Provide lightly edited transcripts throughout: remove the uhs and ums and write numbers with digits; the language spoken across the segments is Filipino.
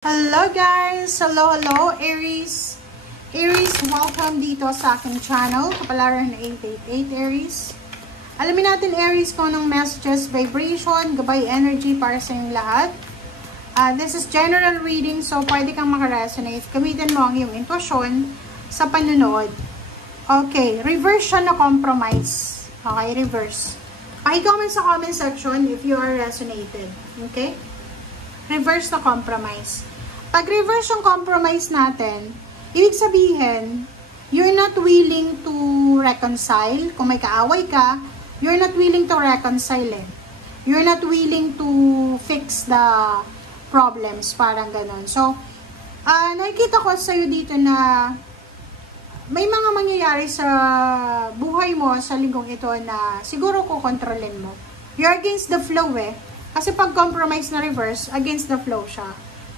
Hello guys! Hello Aries! Aries, welcome dito sa aking channel, Kapalaran 888 Aries. Alamin natin Aries kung anong messages, vibration, gabay energy para sa inyong lahat. This is general reading, so pwede kang makaresonate. Gamitin mo ang iyong intuition sa panunood. Okay, reverse siya na compromise. Okay, reverse. Paki-comment sa comment section if you are resonated. Okay? Reverse na compromise. Pag reverse yung compromise natin, ibig sabihin, you're not willing to reconcile. Kung may kaaway ka, you're not willing to reconcile eh. You're not willing to fix the problems. Parang ganun. So, nakikita ko sa'yo dito na may mga mangyayari sa buhay mo sa linggong ito na siguro kukontrolin mo. You're against the flow eh. Kasi pag compromise na reverse, against the flow siya.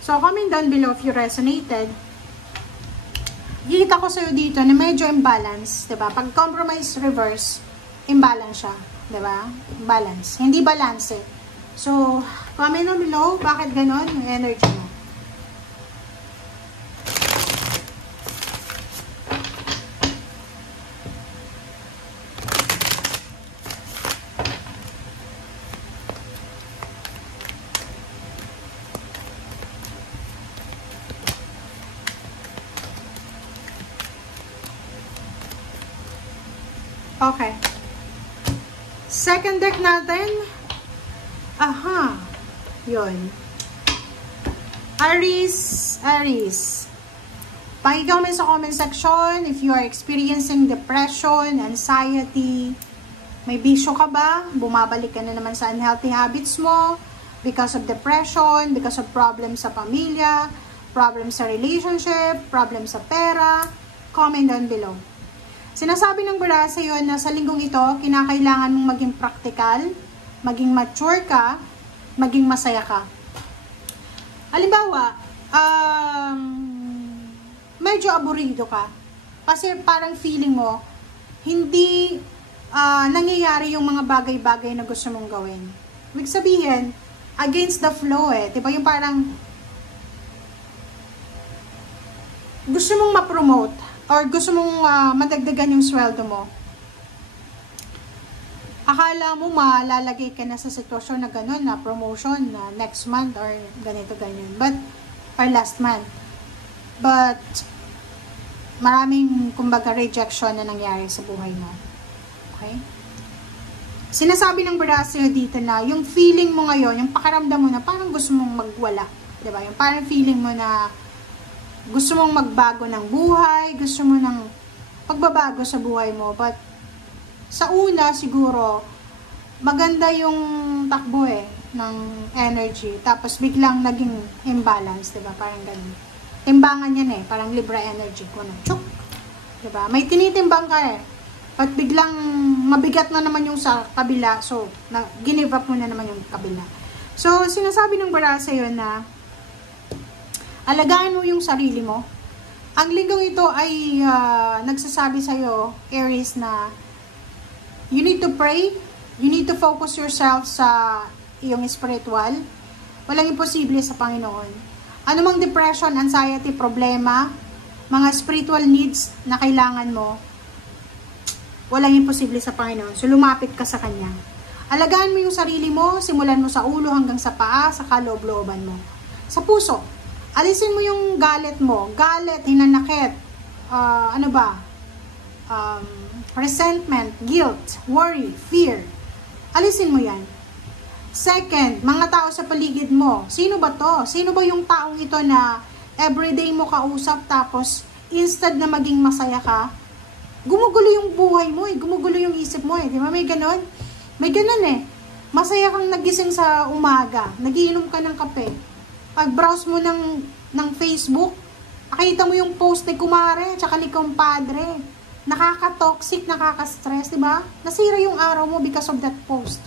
So, comment down below if you resonated. Kita ko sa'yo dito na medyo imbalance, diba? Pag compromise reverse, imbalance siya, diba? Balance. Hindi balance eh. So, comment down below, bakit ganon yung energy mo. Okay. Second deck natin. Aha. Yun. Aries. Paki-comment sa comment section if you are experiencing depression, anxiety. May bisyo ka ba? Bumabalik ka na naman sa unhealthy habits mo because of depression, because of problems sa pamilya, problems sa relationship, problems sa pera. Comment down below. Sinasabi ng bara sa iyo na sa linggong ito, kinakailangan mong maging practical, maging mature ka, maging masaya ka. Halimbawa, medyo aburido ka. Kasi parang feeling mo, hindi nangyayari yung mga bagay-bagay na gusto mong gawin. Ibig sabihin, against the flow eh. Diba yung parang gusto mong ma-promote or gusto mong madagdagan yung sweldo mo. Akala mo malalagay ka na sa sitwasyon na gano'n, na promotion na next month or ganito ganyan. Or last month. But maraming kumbaga rejection na nangyari sa buhay mo. Okay? Sinasabi ng Brasio dito na yung feeling mo ngayon, yung pakiramdam mo na parang gusto mong magwala. Diba? Yung parang feeling mo na gusto mong magbago ng buhay, gusto mo ng pagbabago sa buhay mo. But, sa una, siguro, maganda yung takbo eh, ng energy. Tapos, biglang naging imbalance, diba? Parang ganun. Timbangan yan eh, parang Libra energy ko na. Chuk! Diba? May tinitimbang ka eh. But, biglang mabigat na naman yung sa kabila. So, give up mo na naman yung kabila. So, sinasabi ng bara sa iyo na alagaan mo yung sarili mo. Ang linggong ito ay nagsasabi sa'yo, Aries, na you need to pray, you need to focus yourself sa iyong spiritual. Walang imposible sa Panginoon. Anumang depression, anxiety, problema, mga spiritual needs na kailangan mo, walang imposible sa Panginoon. So, lumapit ka sa Kanya. Alagaan mo yung sarili mo, simulan mo sa ulo hanggang sa paa, sa kaloob-looban mo. Sa puso. Alisin mo yung galit mo. Galit, hinanakit, resentment, guilt, worry, fear. Alisin mo yan. Second, mga tao sa paligid mo. Sino ba to? Sino ba yung taong ito na everyday mo kausap tapos instead na maging masaya ka, gumugulo yung buhay mo eh. Gumugulo yung isip mo eh. Di ba? May ganon? May ganon eh. Masaya kang nagising sa umaga. Nagiinom ka ng kape. Pag-browse mo ng Facebook, nakita mo yung post ni kumare, tsaka ni kumpadre. Nakaka-toxic, nakaka-stress, di ba? Nasira yung araw mo because of that post.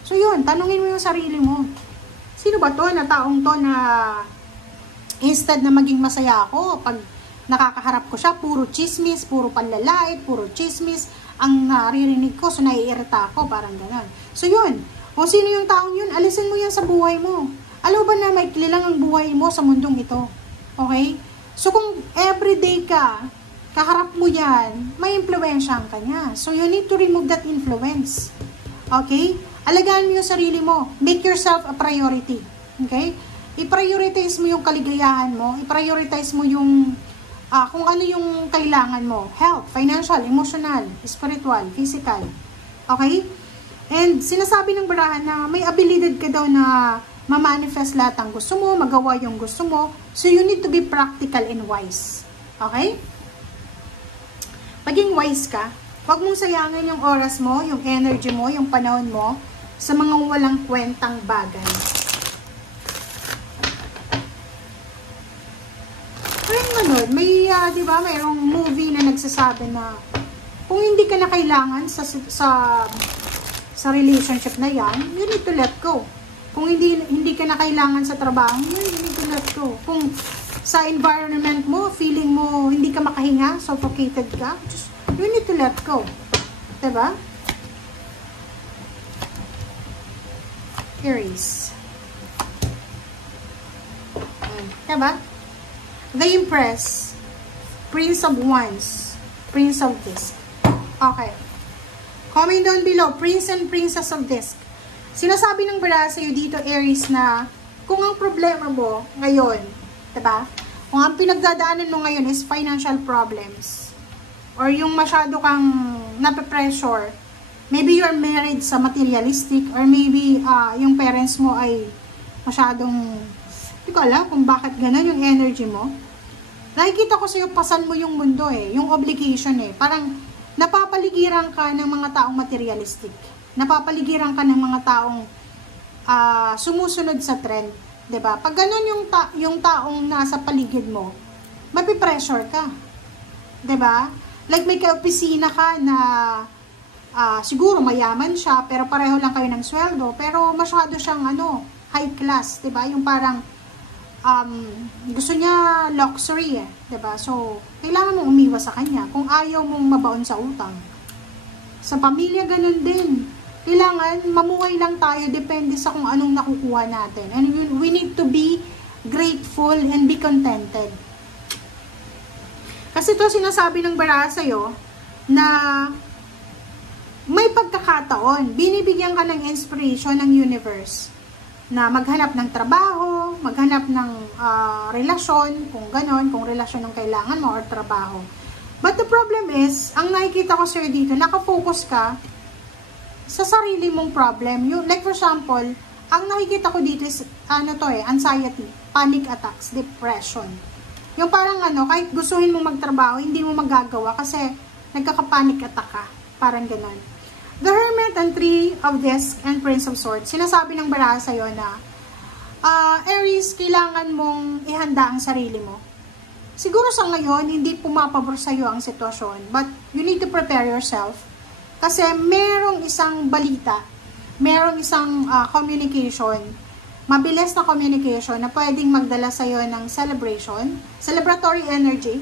So yun, tanungin mo yung sarili mo. Sino ba to na taong to na instead na maging masaya ako, pag nakakaharap ko siya, puro chismis, puro panlalait, puro chismis, ang naririnig ko, so naiirita ako, parang gano'n. So yun, kung sino yung taong yun, alisin mo yan sa buhay mo. Alam ba na may lang ang buhay mo sa mundong ito? Okay? So, kung everyday ka, kaharap mo yan, may impluwensyahan ka niya. So, you need to remove that influence. Okay? Alagaan mo yung sarili mo. Make yourself a priority. Okay? I-prioritize mo yung kaligayahan mo. I-prioritize mo yung kung ano yung kailangan mo. Health, financial, emotional, spiritual, physical. Okay? And sinasabi ng barahan na may abilidad ka daw na ma-manifest lahat ang gusto mo, magawa yung gusto mo. So, you need to be practical and wise. Okay? Maging wise ka. Huwag mong sayangin yung oras mo, yung energy mo, yung panahon mo sa mga walang kwentang bagay. May, di ba, mayroong movie na nagsasabi na kung hindi ka na kailangan sa relationship na yan, you need to let go. Kung hindi ka na kailangan sa trabaho, you need to let go. Kung sa environment mo, feeling mo hindi ka makahinga, suffocated ka, just, you need to let go. Diba? Aries. Diba? The Empress, Prince of Wands, Prince of Disc. Okay. Comment down below, Prince and Princess of Disc. Sinasabi ng bala sa'yo dito, Aries, na kung ang problema mo ngayon, diba? Kung ang pinagdadaanan mo ngayon is financial problems, or yung masyado kang nape-pressure, maybe you're married sa materialistic, or maybe yung parents mo ay masyadong, hindi ko alam kung bakit gano'n yung energy mo. Nakikita ko sa'yo, pasan mo yung mundo yung obligation parang napapaligiran ka ng mga taong materialistic. Napapaligiran ka ng mga taong sumusunod sa trend. Diba? Pag ganun yung taong nasa paligid mo, mapipressure ka. Diba? Like may kaopisina ka na siguro mayaman siya, pero pareho lang kayo ng sweldo, pero masyado siyang high class. Diba? Yung parang gusto niya luxury diba? So, kailangan mong umiwas sa kanya kung ayaw mong mabaon sa utang. Sa pamilya, ganun din. Kailangan, mamuhay lang tayo, depende sa kung anong nakukuha natin. And we need to be grateful and be contented. Kasi ito sinasabi ng baraha sa'yo na may pagkakataon, binibigyan ka ng inspiration ng universe na maghanap ng trabaho, maghanap ng relasyon, kung ganon, kung relasyon ang kailangan mo or trabaho. But the problem is, ang nakikita ko sa'yo dito, nakafocus ka sa sarili mong problem. Like for example, ang nakikita ko dito is, anxiety, panic attacks, depression. Yung parang kahit gustuhin mong magtrabaho, hindi mo magagawa kasi nagkaka-panic attack ka. Parang ganon. The Hermit and Three of Discs and Prince of Swords, sinasabi ng baraha sa'yo na, Aries, kailangan mong ihanda ang sarili mo. Siguro sa ngayon, hindi pumapabor sa'yo ang sitwasyon, but you need to prepare yourself. Kasi merong isang balita, merong isang communication, mabilis na communication na pwedeng magdala sa'yo ng celebration, celebratory energy,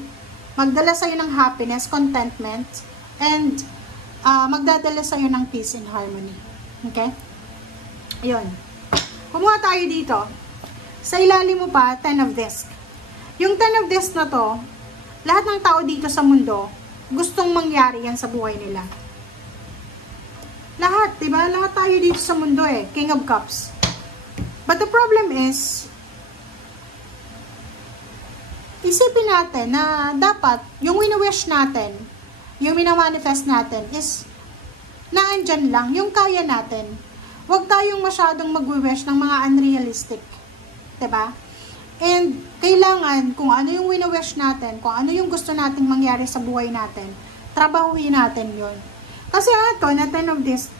magdala sa'yo ng happiness, contentment, and magdadala sa'yo ng peace and harmony. Okay? Ayun. Kumuha tayo dito. Sa ilalim mo pa, Ten of Discs. Yung Ten of Discs na to, lahat ng tao dito sa mundo, gustong mangyari yan sa buhay nila. Lahat, diba? Lahat tayo dito sa mundo King of Cups. But the problem is, isipin natin na dapat, yung wini-wish natin, yung minamanifest natin is naandyan lang, yung kaya natin. Huwag tayong masyadong mag-wish ng mga unrealistic. Diba? And kailangan, kung ano yung wini-wish natin, kung ano yung gusto nating mangyari sa buhay natin, trabahuin natin yun. Kasi na Ten of Discs,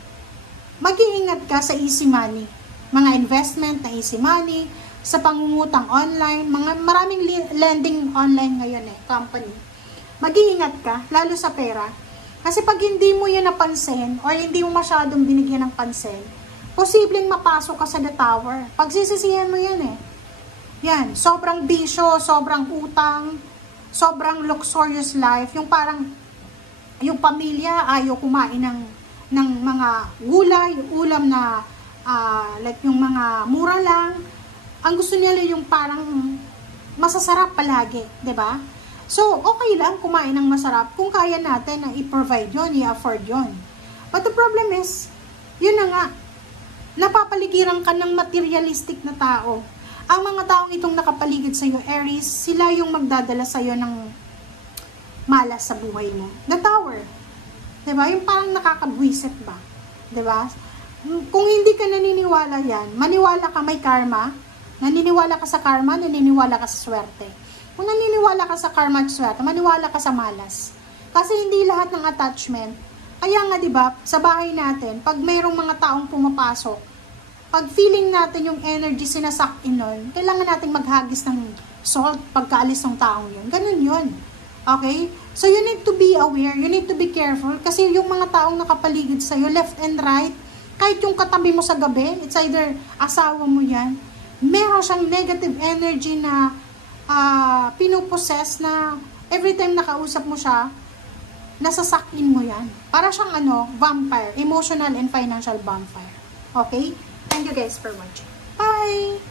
mag-iingat ka sa easy money. Mga investment na easy money, sa pangungutang online, maraming lending online ngayon company. Mag-iingat ka, lalo sa pera. Kasi pag hindi mo yan napansin, or hindi mo masyadong binigyan ng pansin, posibleng mapasok ka sa the tower. Pagsisisihan mo yan Yan, sobrang bisyo, sobrang utang, sobrang luxurious life. Yung parang, yung pamilya ayaw kumain ng mga gulay, ulam na, like yung mga mura lang, Ang gusto nila yung parang masasarap palagi, 'di ba? So, okay lang kumain ng masarap kung kaya natin na i-provide yon, i-afford yon. But the problem is, yun na nga, napapaligiran ka ng materialistic na tao. Ang mga taong itong nakapaligid sa iyo, Aries, sila yung magdadala sa iyo ng malas sa buhay mo. The Tower. 'Di ba? Yung parang nakakabwisit ba? 'Di ba? Kung hindi ka naniniwala yan, maniwala ka may karma, naniniwala ka sa karma, naniniwala ka sa swerte. Kung naniniwala ka sa karma at swerte, maniwala ka sa malas. Kasi hindi lahat ng attachment. Kaya nga 'di ba, sa bahay natin, pag mayroong mga taong pumapasok, pag feeling natin yung energy sinasak in nun, kailangan nating maghagis ng salt pagkaalis ng taong yun. Ganun yun. Okay? So you need to be aware, you need to be careful, kasi yung mga taong nakapaligid sa'yo, left and right, kahit yung katabi mo sa gabi, it's either asawa mo yan, meron siyang negative energy na pinuposes na every time nakausap mo siya, nasasakin mo yan. Para siyang vampire, emotional and financial vampire. Okay? Thank you guys for watching. Bye!